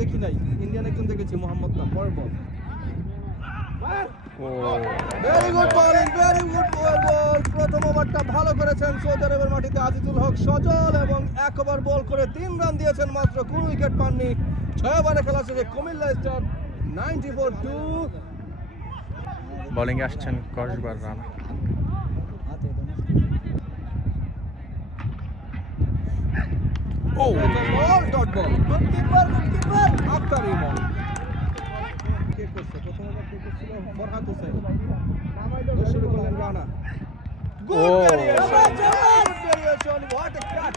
দেখি নাই ইন্ডিয়ান একজন দেখেছি মোহাম্মদ নাম পরের ball very good bowling very good ball প্রথম ওভারটা ভালো করেছেন সৌদি আরবের মাটিতে আজিজুল হক সজল এবং এক ওভার বল করে 3 রান দিয়েছেন মাত্র কোন উইকেট পাননি 6 ওভারে খেলা শেষে কুমিল্লা স্টার 94-2 বোলিং আসছেন কসবার Rana ball dot ball goalkeeper Akhtar Emon কে করছে প্রথম ওভার কে করছিল ফরহাদ হোসেন শুরু করলেন Rana good variation what a catch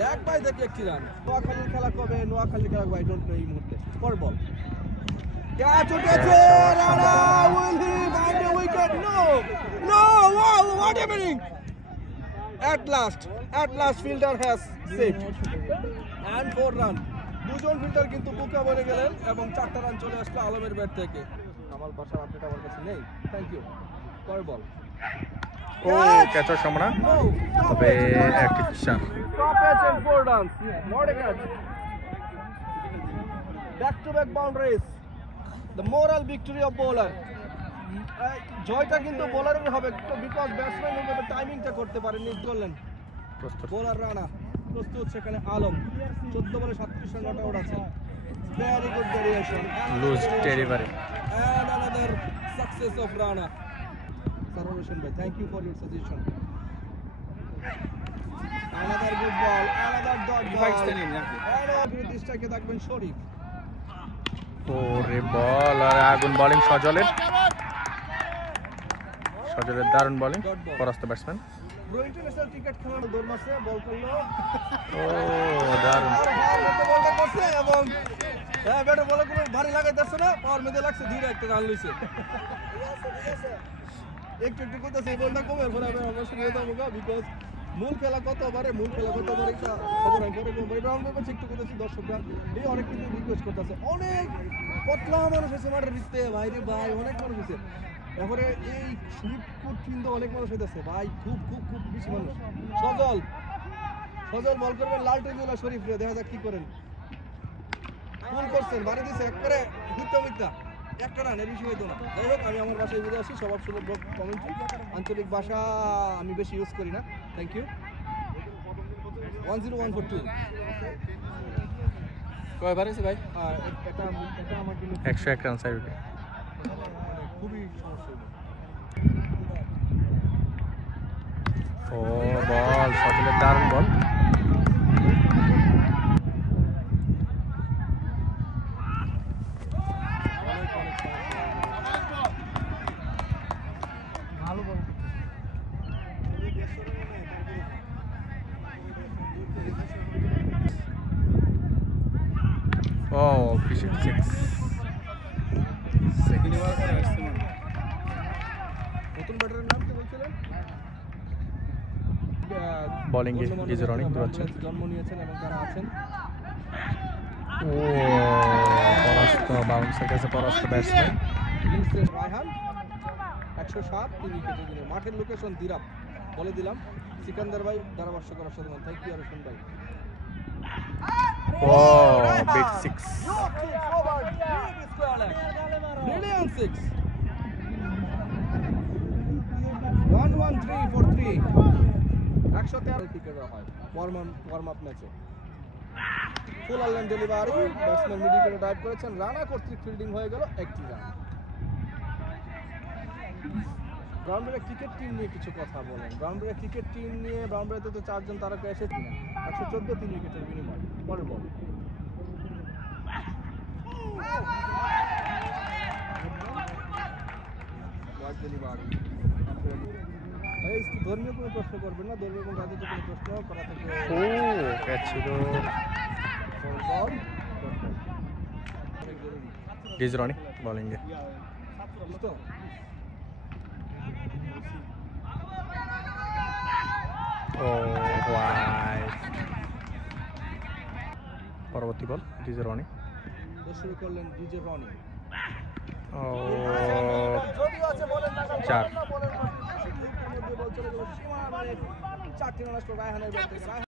leg bye দেখলে একটি রান নোয়াখালীর খেলা কবে নোয়াখালীর খেলা আই ডোন্ট নো এই মুহূর্তে পর বল ক্যাচ উঠেছে Rana will he find a wicket no no wow what happening At last fielder has saved and 4 run দুজন ফিল্ডার কিন্তু বুকা বনে গেলেন এবং 4টা রান চলে আসলো আলমের ব্যাট থেকে কামাল পাশার আপডেট আমার কাছে নেই থ্যাংক ইউ পরের বল ও ক্যাচের সম্ভাবনা তবে একটি চার stoppage and 4 runs not a catch back to back boundaries the moral victory of bowler জয়টা কিন্তু বোলারের হবে বিকজ ব্যাটসম্যান ওভাবে টাইমিংটা করতে পারেননি করলেন বোলার রানা প্রস্তুত সেখানে আলম 14 বলে 37 রান নট আউট আছে very good variation loose delivery and another success of Rana Saror Hossain bhai thank you for your suggestion another good ball another dot ball and দৃষ্টিকে দেখবেন শরীফ ওরে বল আর আগুন বোলিং সজলের দারুণ বোলিং পরাস্ত ব্যাটসম্যান ব্রো ইন্টারন্যাশনাল ক্রিকেট খেলার দৌড় মারছে বল করলো ও দারুণ বলটা করছে এবং হ্যাঁ ব্যাটে বলে কোনো ভারী লাগাইতেছে না পাওয়ার মধ্যে লাগছে ধীরে একটা রান লইছে একটু কইতাছে বলটা কমে পরে আমি অবশ্যই নিয়ে যাবো বিকজ মূল খেলা কত ওভারে একটা খবর আমি পরে কোন রাউন্ড করছে একটু কইতাছি দর্শকরা এই অনেক কিন্তু রিকোয়েস্ট করতেছে অনেক পতলা মানুষ আছে মাঠের ভিতরে ভাই রে ভাই অনেক মানুষ আছে তারপরে এই স্লিপ কোট কিন্তু অনেক মানুষ হইতাছে ভাই খুব খুব খুব বেশি মানুষ সজল বল করবেন লাল টেজুলা শরীফ রে দেখা যাক কি করেন ফুল করছেন বাড়ি দিছে একবারে মিথ্যা একটা রান এর বেশি হইতো না যাই হোক আমি আমার ভাষায় বুঝে আসি স্বভাব সুলভ কমেন্ট্রি আঞ্চলিক ভাষা আমি বেশি ইউজ করি না থ্যাংক ইউ 10142 কয়বার আছে ভাই এটা আমার জন্য 101 রান চাই খুবই সমস্যা ও বল সজলের দারুণ বল ভালো বল ও 56 সেকেন্ড ওভার করে আসছে নতুন ব্যাটারের নাম কি বলছিলেন বোলিং এ ডিজার অনেক দূর আছে জন্ম নিয়েছেন এবং তারা আছেন ও পরাস্ত বাউন্সার কাছে পরাস্ত ব্যাটসম্যান রায়হান 107 3 উইকেটে দিলেন মাঠের লোকেশন দিরাপ বলে দিলাম সিকান্দার ভাই ধারাভাষ্য করার সাথে থ্যাংক ইউ আরশন ভাই ও বিগ 6 brilliant 6 113 for 3 113 উইকেট হয় ওয়ার্ম আপ ম্যাচে ফুল আনলাইন ডেলিভারি ব্যাটসম্যান মিডল করে ডাইভ করেছেন রানা কর্তৃক ফিল্ডিং হয়ে গেল একটি রান ব্রাউনবেরিয়া ক্রিকেট টিম নিয়ে কিছু কথা বলেন ব্রাউনবেরিয়া ক্রিকেট টিম নিয়ে ব্রাউনবেরিয়াতে তো 4 জন তারকা এসেছে না 114 3 উইকেটের বিনিময় পরের বল ধর্মীয় কোনো প্রশ্ন করবেন না ধর্মীয় কোনো রাজনীতি কোনো প্রশ্ন করা থেকে ও ক্যাচ ছিল ডিজার অনেক বোলিং এ ও ওয়াই পরবর্তী বল ডিজার অনেক শুরু করলেন ডিজে রনি ও 4 4 রান আসলো রায়হানের ব্যাট থেকে